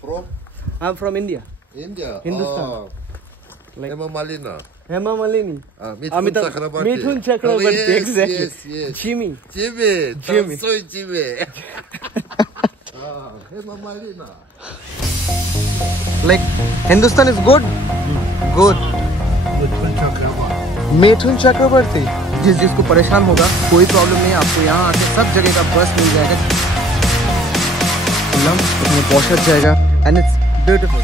From? I'm from India. India? Hindustan. Like Hema Malini. Hema Malini. Mithun Chakrabarti. Mithun Chakrabarti, yes, exactly. Yes. Jimmy. Jimmy. Soy Jimmy. Hema Malini. Like Hindustan is good? Good. Mithun Chakraborty जिसको परेशान होगा कोई problem नहीं है, आपको यहाँ आके सब जगह का बस मिल जाएगा, उसमें पहुँच जाएगा and it's beautiful.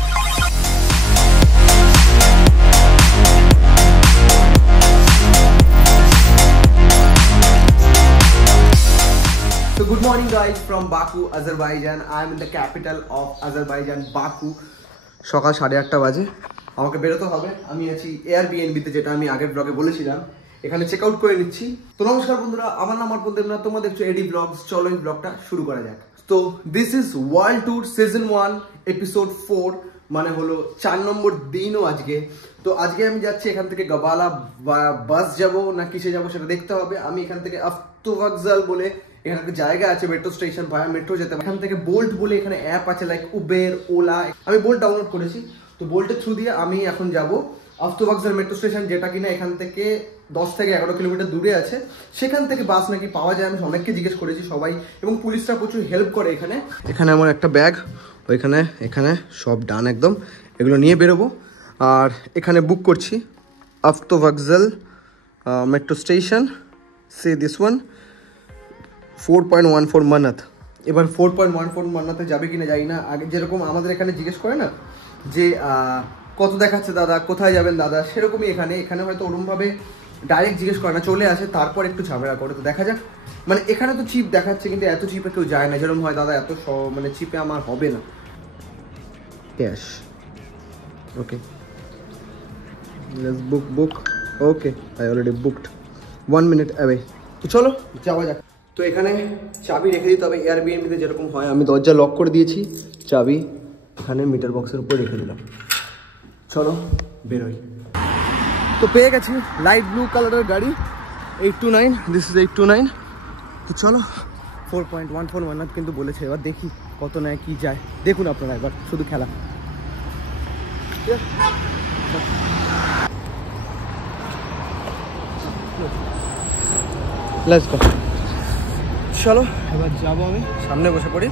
So good morning guys from Baku, Azerbaijan. I am in the capital of Azerbaijan, Baku. সকাল 8:30 বাজে, আমাকে বেরোতে হবে. আমি আছি এয়ারবিএনবিতে, যেটা আমি আগের ব্লগে বলেছিলাম. এখানে চেক আউট করে নিচ্ছি. তো নমস্কার বন্ধুরা, আমার নাম অর্পণ দেবনাথ, তোমরা দেখছো এডি ব্লগস. চলো এই ব্লগটা শুরু করা যাক. তো this is world tour season 1 episode 4, মানে হলো 4 নম্বর দিনও আজকে. তো আজকে আমি যাচ্ছি এখান থেকে গাবালা, বাস যাব না কিসে যাব সেটা দেখতে হবে. আমি এখান থেকে আফতোভাগজাল বলে এখানে একটা জায়গা আছে, মেট্রো স্টেশন, ভায়া মেট্রো যেতে হবে. এখান থেকে বোল্ট বলে এখানে অ্যাপ আছে, লাইক উবের, ওলা. আমি বোল্ট ডাউনলোড করেছি. তো বোল্টের থ্রু দিয়ে আমি এখন যাব আফতোভাগজাল মেট্রো স্টেশন, যেটা কিনা এখান থেকে 10 থেকে 11 কিলোমিটার দূরে আছে. সেখান থেকে বাস নাকি পাওয়া যায়. আমি অনেককে জিজ্ঞেস করেছি সবাই, এবং পুলিশরা প্রচুর হেল্প করে এখানে. এখানে আমার একটা ব্যাগ, ওইখানে এখানে সব ডান একদম, এগুলো নিয়ে বেরোবো. আর এখানে বুক করছি আফতোভাগজাল মেট্রো স্টেশন, সে দিস ওয়ান 4.14 মান্নাত. এবার 4.14 মান্নাতে যাবে কিনা জানি না. আগে যেরকম আমাদের এখানে জিজ্ঞেস করে না যে কত দেখাচ্ছে দাদা, কোথায় যাবেন দাদা, সেরকমই এখানে হয়তো ওরমভাবে ডাইরেক্ট জিজ্ঞেস করে না, চলে আসে, তারপর একটু ঝামেলা করে. তো দেখা যাক. মানে এখানে তো চিপ দেখাচ্ছে, কিন্তু এত চিপে কেউ যায় না. যেরকম হয় দাদা এত মানে চিপে আমার হবে না. Cash okay, let's book. Okay, I already booked 1 minute away. তো চলো যাওয়া যাক. তো এখানে চাবি রেখে দিতে হবে এয়ারবিএনবিতে যেরকম হয়. আমি দরজা লক করে দিয়েছি, চাবি এখানে মিটার বক্সের উপর রেখে দিলাম. চলো বেরোই. তো পেয়ে গেছি লাইট ব্লু কালারের গাড়ি 829. This is 829. তো চলো 4.14 মান্নাত কিন্তু বলেছে. এবার দেখি কত নেয় কি যায়, দেখুন আপনারা এবার শুধু খেলা. Let's go. চলো এবার যাবো. আমি সামনে বসে পড়ি,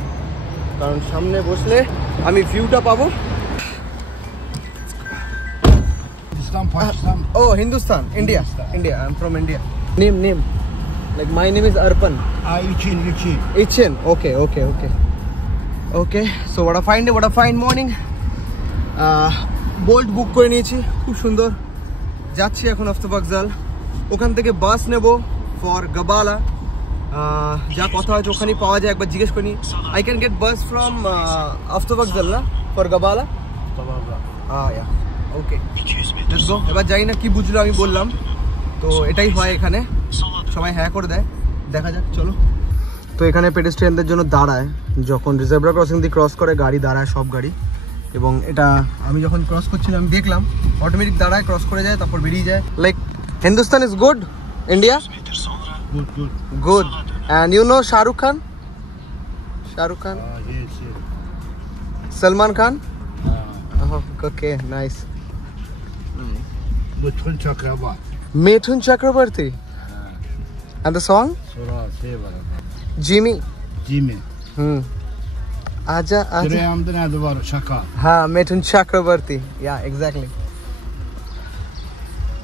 কারণ সামনে বসলে আমি ভিউটা পাবো. ও Hindustan, India. I am from India. Name like my name is Arpan. ইচেন. Okay. So what a fine morning. Bolt book করে নিয়েছি, খুব সুন্দর. যাচ্ছি এখন আফতোভাগজাল. ওখান থেকে বাস নেব ফর গাবালা. যা কথা হয়েছে ওখানেই পাওয়া যায়, একবার জিজ্ঞেস করি. I can get bus from আফতোভাগজাল না ফর গাবালা. Okay, let's go. এবার জানি না কি বুঝলো আমি বললাম, তো এটাই হয় এখানে, সবাই হ্যাঁ করে দেয়. দেখা যাক, চলো. তো এখানে পেডেস্ট্রিয়ানদের জন্য দাঁড়ায়, যখন রিজার্ভার ক্রসিং দিয়ে ক্রস করে গাড়ি দাঁড়ায়, সব গাড়ি. এবং এটা আমি যখন ক্রস করছিলাম আমি দেখলাম অটোমেটিক দাঁড়ায়, ক্রস করে যায়, তারপর বেরিয়ে যায়. Like Hindustan is good, India good. And you know Shah Rukh Khan? Yes. Salman Khan? Okay, nice. Mithun Chakrabarti. And the song? Jimmy. Aja. हाँ, Mithun Chakrabarti. Yeah, exactly.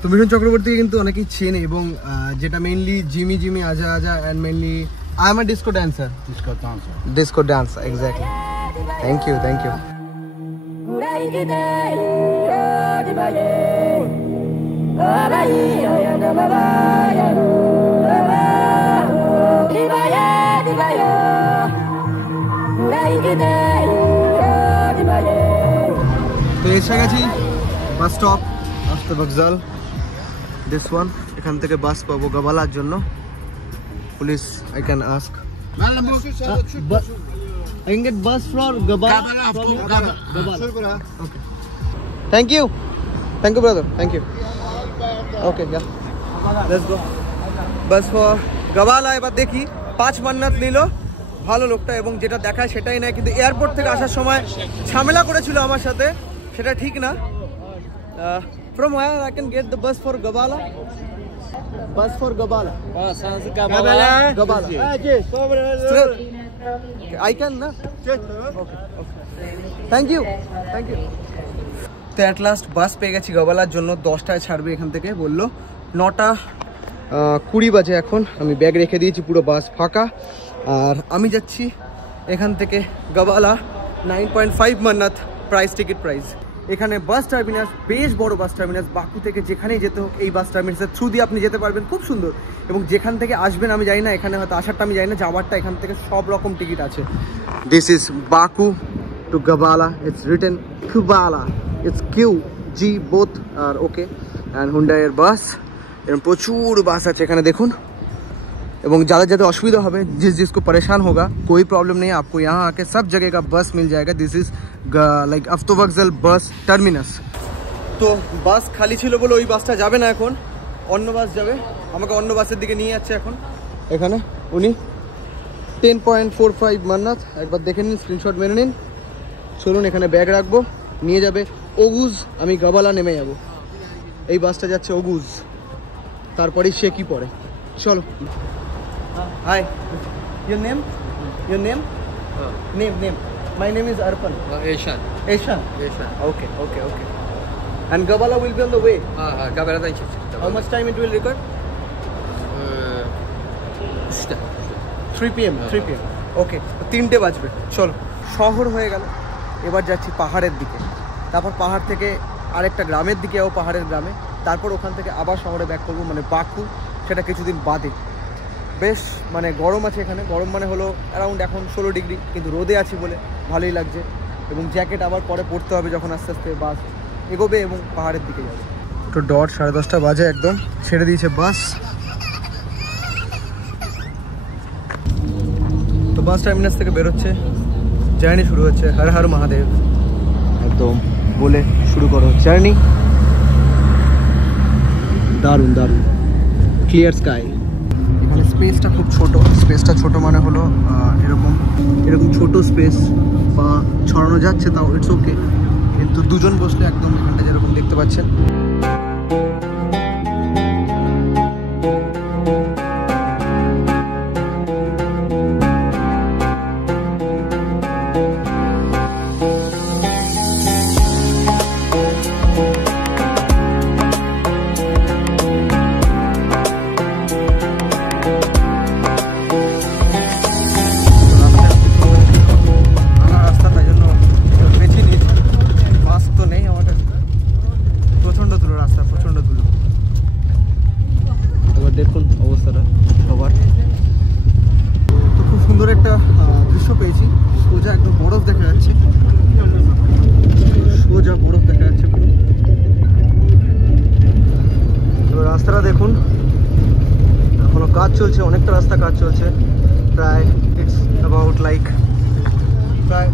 তো মিঠুন চক্রবর্তী কিন্তু অনেকেই চেনে, এবং যেটা মেইনলি জিমি আজা and mainly I am a disco dancer. Exactly. Thank you. তো এসে গেছি bus stop Avtovagzal. This one, এখান থেকে বাস পাবো গাবালার জন্য. Police I can ask. I can get bus for Gabala. Okay. Thank you brother. Thank you. Okay, yeah. Let's go. Bus for Gabala. এবার দেখি 5 মান্নাত নিল ভালো লোকটা, এবং যেটা দেখায় সেটাই নেয়, কিন্তু এয়ারপোর্ট থেকে আসার সময় ঝামেলা করেছিল আমার সাথে, সেটা ঠিক না। From where I can get the bus for Gabala? Bus for Gabala. Gabala. I can na? Okay. Thank you. তো অ্যাট লাস্ট বাস পেয়ে গেছি গবালার জন্য। 10টায় ছাড়বে এখান থেকে, বললো 9:20 বাজে এখন। আমি ব্যাগ রেখে দিয়েছি, পুরো বাস ফাঁকা। আর আমি যাচ্ছি এখান থেকে গবালা। 9.5 মান্নাত প্রাইস, টিকিট প্রাইস। এখানে বাস টার্মিনাস, বেশ বড় বাস টার্মিনাস। বাকু থেকে যেখানেই যেতে হোক এই বাস টার্মিনাসের থ্রু দিয়ে আপনি যেতে পারবেন, খুব সুন্দর। এবং যেখান থেকে আসবেন আমি জানি না, এখানে হয়তো আসারটা আমি জানি না, যাওয়ারটা এখান থেকে সব রকম টিকিট আছে। This is Baku to Gabala. It's written Qabala, it's QG both are okay. And হুন্ডাইয়ের বাস, এরকম প্রচুর বাস আছে এখানে দেখুন। এবং যাদের অসুবিধা হবে, जिसको परेशान होगा, कोई प्रॉब्लम नहीं है, आपको यहाँ आके सब जगह का बस मिल जाएगा। दिस इज लाइक अफ्तोवक्सल बस टर्मिनास। তো বাস খালি ছিল বলে ওই বাসটা যাবে না, এখন অন্য বাস যাবে। আমাকে অন্য বাসের দিকে নিয়ে যাচ্ছে এখন। এখানে উনি 10.45 মান্নাত, একবার দেখে নিন, স্ক্রিনশট মেরে নিন। চলুন, এখানে ব্যাগ রাখবো, নিয়ে যাবে ওগুজ। আমি গবালা নেমে যাব। এই বাসটা যাচ্ছে ওগুজ, তারপরেই সে কি পড়ে। চলো। Hi. Your name? Name. My name is Arpan. Eshan. Okay. And Gabala will be on the way. Gabala. How much time it will record? 3 PM. Okay. 3টে বাজবে। চলো, শহর হয়ে গেল। এবার যাচ্ছি পাহাড়ের দিকে, তারপর পাহাড় থেকে আরেকটা গ্রামের দিকে যাবো, পাহাড়ের গ্রামে। তারপর ওখান থেকে আবার শহরে ব্যাক করবো, মানে বাকু, সেটা কিছুদিন বাদে। বেশ মানে গরম আছে এখানে, গরম মানে হলো অ্যারাউন্ড এখন 16 ডিগ্রি, কিন্তু রোদে আছি বলে ভালোই লাগছে। এবং জ্যাকেট আবার পরে পরতে হবে যখন আস্তে আস্তে বাস এগোবে এবং পাহাড়ের দিকে যাবে। তো 10:30 বাজে, একদম ছেড়ে দিয়েছে বাস। তো বাস টার্মিনাস থেকে বেরোচ্ছে, জার্নি শুরু হচ্ছে। হর হর মহাদেব একদম বলে শুরু করো জার্নি। দারুণ ক্লিয়ার স্কাই। এখানে স্পেসটা খুব ছোট। স্পেসটা ছোট মানে হলো এরকম ছোট স্পেস বা ছড়ানো যাচ্ছে, তাও ইটস ওকে। কিন্তু দুজন বসলে একদম এখানটা যেরকম দেখতে পাচ্ছেন। দেখুন অবস্থাটা সবার। তো খুব সুন্দর একটা দৃশ্য পেয়েছি। সোজা একদম বরফ দেখা যাচ্ছে, তো রাস্তাটা দেখুন। এখনো কাজ চলছে, অনেকটা রাস্তা কাজ চলছে। প্রায় ইটস অ্যাবাউট লাইক প্রায়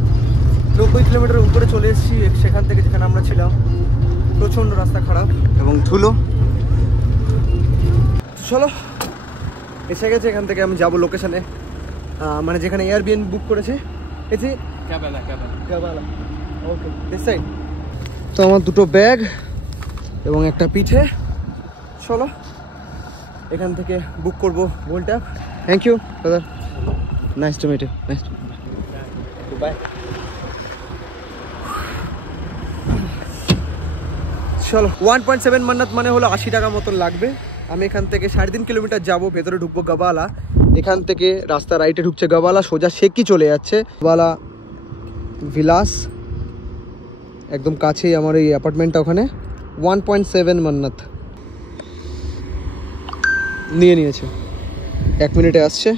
90 কিলোমিটার উপরে চলে এসেছি সেখান থেকে, যেখানে আমরা ছিলাম। প্রচণ্ড রাস্তা খারাপ এবং ধুলো। চলো, এসে গেছে। এখান থেকে আমি যাবো লোকেশনে, মানে যেখানে এয়ারবিএনবি বুক করেছি। ওকে, দিস সাইড। তো আমার 2টো ব্যাগ এবং একটা পিঠে। চলো, এখান থেকে বুক করবো ভোল্ট অ্যাপ। থ্যাংক ইউ দাদা, nice to meet you. Bye. চলো, 1.7 মান্নাত মানে হলো 80 টাকা মতন লাগবে। আমি এখান থেকে 3.5 কিলোমিটার যাবো, ভেতরে ঢুকবো গবালা। এখান থেকে রাস্তা রাইটে ঢুকছে গবালা, সোজা শেকি চলে যাচ্ছে গবালা ভিলাস। একদম কাছেই আমার এই অ্যাপার্টমেন্টটা, ওখানে 1.7 মান্নাত নিয়েছে। 1 মিনিটে আসছে।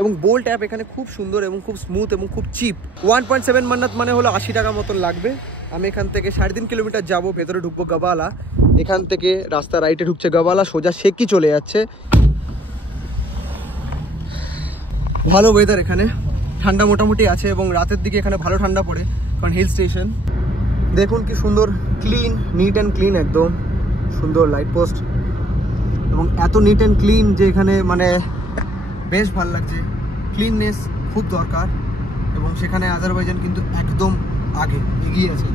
এবং বোল্ট অ্যাপ এখানে খুব সুন্দর এবং খুব স্মুথ এবং খুব চিপ। 1.7 মান্নাত মানে হলো 80 টাকা মতন লাগবে। আমি এখান থেকে 3.5 কিলোমিটার যাবো, ভেতরে ঢুকবো গবালা। এখান থেকে রাস্তা রাইটে ঢুকছে গবালা, সোজা শেকি চলে যাচ্ছে। ভালো ওয়েদার এখানে, ঠান্ডা মোটামুটি আছে এবং রাতের দিকে এখানে ভালো ঠান্ডা পড়ে, কারণ হিল স্টেশন। দেখুন কি সুন্দর, ক্লিন, নিট অ্যান্ড ক্লিন, একদম সুন্দর লাইট পোস্ট। এবং এত নিট অ্যান্ড ক্লিন যে এখানে মানে বেশ ভালো লাগছে। ক্লিননেস খুব দরকার, এবং সেখানে আজারবাইজান কিন্তু একদম আগে এগিয়ে আছে,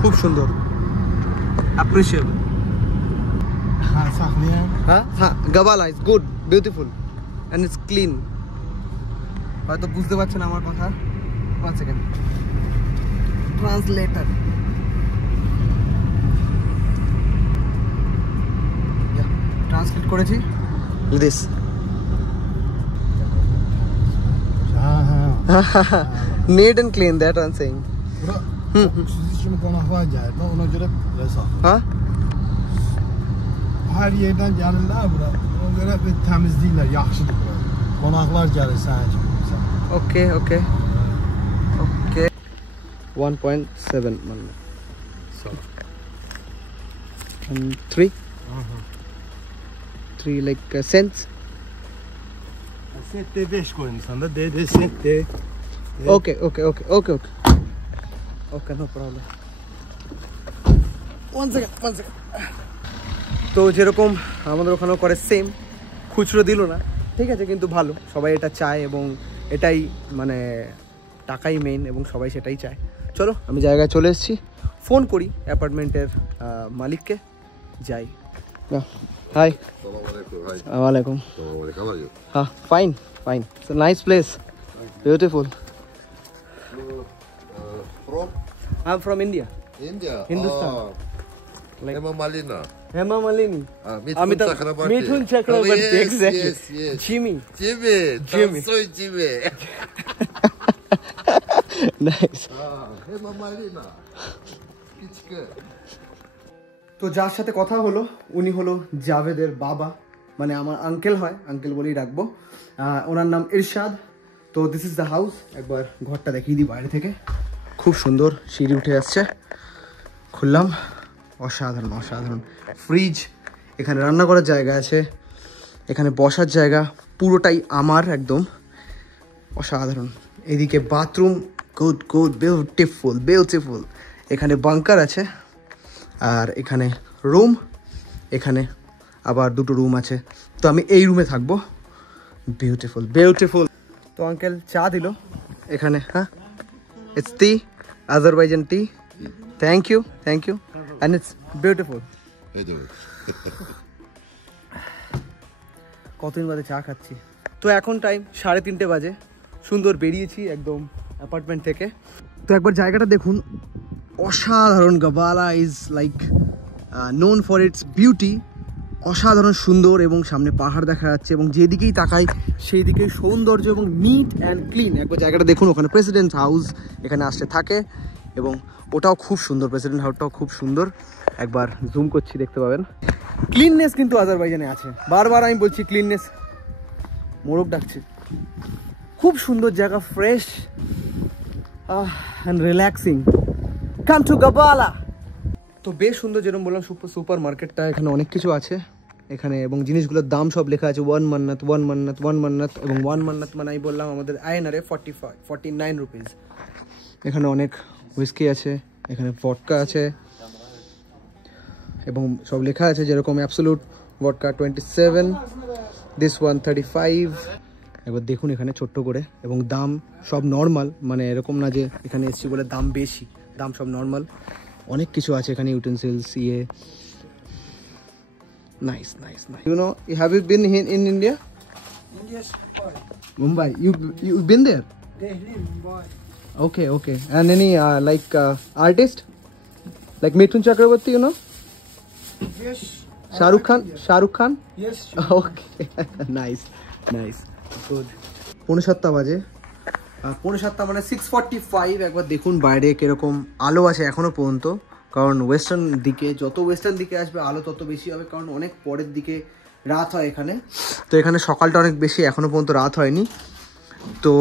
খুব সুন্দর, অ্যাপ্রিশিয়েবল। হ্যাঁ, Gabala is good, beautiful and it's clean. হয়তো বুঝতে পারছেন আমার কথা, 1 সেকেন্ড, ট্রান্সলেটার। ট্রান্সলেট করেছি দিস। Neat and clean, that I'm saying. Siz şimdi konaklığa geldi, ona göre hesap. Ha? Her yerden gelirler bura, ona göre bir temizleyirler, yaxşıdır bura. Konaklar gelir sana kimi. Okay. 1.7 man. So. And 3? 3 like cents? Sent de 5 koyun sana, de sent de. Okay. Okay, no problem. One second. তো যেরকম আমাদের ওখানেও করে same, খুচরো দিল না, ঠিক আছে, কিন্তু ভালো, সবাই এটা চায় এবং এটাই মানে টাকাই মেইন এবং সবাই সেটাই চায়। চলো আমি জায়গায় চলে এসেছি, ফোন করি অ্যাপার্টমেন্টের মালিককে, যাই। হাই। ওয়ালাইকুম। হ্যাঁ, fine, it's a nice place, beautiful. From? I'm from India. India? Hindustan. Oh. Like- Hema Malini. Hema Malini. Mithun Chakrabarti. Mithun Chakrabarti, Yes, exactly. yes. Jimmy. Jimmy. Tansoy Jimmy. Nice. Hema Malini. Kichke. তো যার সাথে কথা হলো উনি হলো জাভেদের বাবা, মানে আমার আঙ্কেল হয়, আঙ্কেল বলেই রাখবো। ওনার নাম ইরশাদ। তো দিস ইজ দ্য হাউস, একবার ঘরটা দেখিয়ে দিই বাইরে থেকে, খুব সুন্দর, সিঁড়ি উঠে আসছে, খুললাম, অসাধারণ। ফ্রিজ, এখানে রান্না করার জায়গা আছে, এখানে বসার জায়গা, পুরোটাই আমার একদম, অসাধারণ। এদিকে বাথরুম, গুড, বিউটিফুল। এখানে বাঙ্কার আছে, আর এখানে রুম, এখানে আবার 2টো রুম আছে। তো আমি এই রুমে থাকবো, বিউটিফুল। তো আঙ্কেল চা দিল এখানে, হ্যাঁ, it's tea, Azerbaijan tea, thank you and it's beautiful. কতদিন বাদে চা খাচ্ছি। তো এখন টাইম 3:30 বাজে, সুন্দর বেরিয়েছি একদম অ্যাপার্টমেন্ট থেকে। তো একবার জায়গাটা দেখুন, অসাধারণ। Gabala is like known for its beauty, অসাধারণ সুন্দর, এবং সামনে পাহাড় দেখা যাচ্ছে এবং যেদিকেই তাকাই সেই দিকেই সৌন্দর্য এবং নিট অ্যান্ড ক্লিন। একবার জায়গাটা দেখুন, ওখানে প্রেসিডেন্ট হাউস এখানে আসতে থাকে এবং ওটাও খুব সুন্দর, প্রেসিডেন্ট হাউসটাও খুব সুন্দর। একবার জুম করছি, দেখতে পাবেন। ক্লিননেস কিন্তু আজারবাইজানে আছে, বারবার আমি বলছি ক্লিননেস, মোরগ ডাকছে। খুব সুন্দর জায়গা, fresh and relaxing. Come to Gabala. তো বেশ সুন্দর, যেরকম বললাম সুপার মার্কেটটা, এখানে অনেক কিছু আছে এখানে, এবং জিনিসগুলোর দাম সব লেখা আছে 1 মান্নাত, এবং 1 মান্নাত মানে আমি বললাম আমাদের আইএনআরে 49 রুপিস। এখানে অনেক হুইস্কি আছে, এখানে ভডকা আছে, এবং সব লেখা আছে, যেরকম অ্যাবসোলুট ভডকা 27, দিস ওয়ান 35। একবার দেখুন এখানে ছোট্ট করে, এবং দাম সব নর্মাল, মানে এরকম না যে এখানে এসছি বলে দাম বেশি, দাম সব নর্মাল। অনেক কিছু আছে এখানে, utensils, nice. You know, have you been in India? Yes, Mumbai. You've been there? Delhi, Mumbai. Okay. And any artist? Like Mithun Chakrabarti, you know? Yes. Shahrukh Khan? Yes. Okay. Nice. Good. 7:15 বাজে, 7:15 মানে 6:45। একবার দেখুন বাইরে কিরকম আলো আছে এখনো পর্যন্ত, কারণ ওয়েস্টার্ন দিকে আসবে আলো তত বেশি হবে, কারণ অনেক পরের দিকে রাত হয় এখানে। তো এখানে সকালটা অনেক বেশি, এখনো পর্যন্ত রাত হয়নি। তো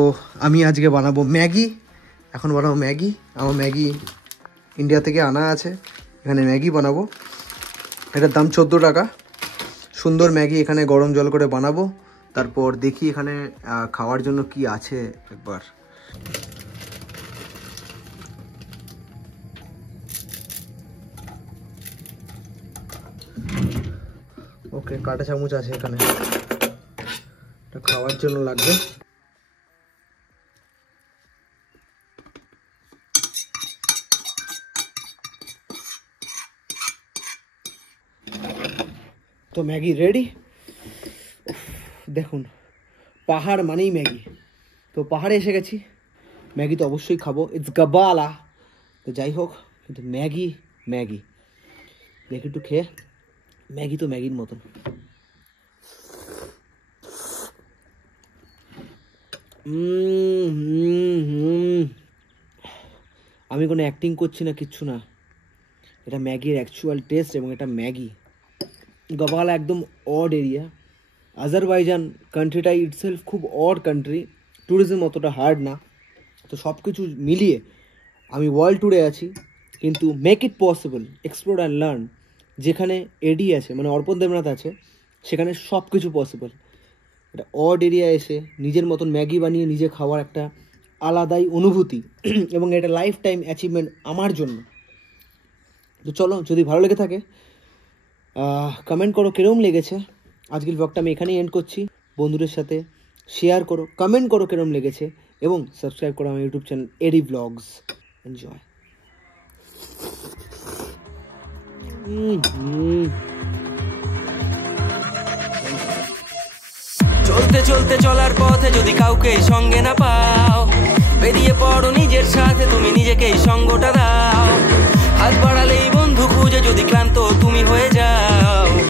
আমি আজকে বানাবো ম্যাগি, আমার ম্যাগি ইন্ডিয়া থেকে আনা আছে, এখানে ম্যাগি বানাবো। এটার দাম 14 টাকা। সুন্দর ম্যাগি এখানে গরম জল করে বানাবো, তারপর দেখি এখানে খাওয়ার জন্য কি আছে একবার। ওকে, কাঁটা চামচ আছে এখানে, এটা খাওয়ার জন্য লাগবে। তো ম্যাগি রেডি। দেখুন পাহাড় মানেই ম্যাগি, তো পাহাড়ে এসে গেছি, ম্যাগি তো অবশ্যই খাবো, ইটস গাবালা। তো যাই হোক, কিন্তু ম্যাগি ম্যাগি দেখি একটু খেয়ে, ম্যাগি তো ম্যাগির মতন। আমি কোনো অ্যাক্টিং করছি না, কিচ্ছু না, এটা ম্যাগির অ্যাকচুয়াল টেস্ট এবং এটা ম্যাগি। গাবালা একদম অড এরিয়া, আজারবাইজান কান্ট্রিটা ইটসেলফ খুব অড কান্ট্রি, ট্যুরিজম অতটা হার্ড না। তো সব কিছু মিলিয়ে আমি ওয়ার্ল্ড ট্যুরে আছি, কিন্তু make it possible, explore and learn. যেখানে এডি আছে মানে অর্পণ দেবনাথ আছে, সেখানে সব কিছু পসিবল। এটা অড এরিয়া এসে নিজের মতন ম্যাগি বানিয়ে নিজে খাওয়ার একটা আলাদাই অনুভূতি এবং এটা লাইফ টাইম অ্যাচিভমেন্ট আমার জন্য। তো চলো, যদি ভালো লেগে থাকে কমেন্ট করো কিরম লেগেছে। আজকের ব্লগটা আমি এখানেই এন্ড করছি। বন্ধুদের সাথে শেয়ার করো, কমেন্ট করো কিরম লেগেছে এবং সাবস্ক্রাইব করো আমার ইউটিউব চ্যানেল এডি ব্লগস। এনজয়। চলতে চলতে চলার পথে যদি কাউকে সঙ্গে না পাও, বেরিয়ে পড়ো নিজের সাথে, তুমি নিজেকেই সঙ্গটা দাও। হাত বাড়ালেই বন্ধু খুঁজে, যদি ক্লান্ত তুমি হয়ে যাও।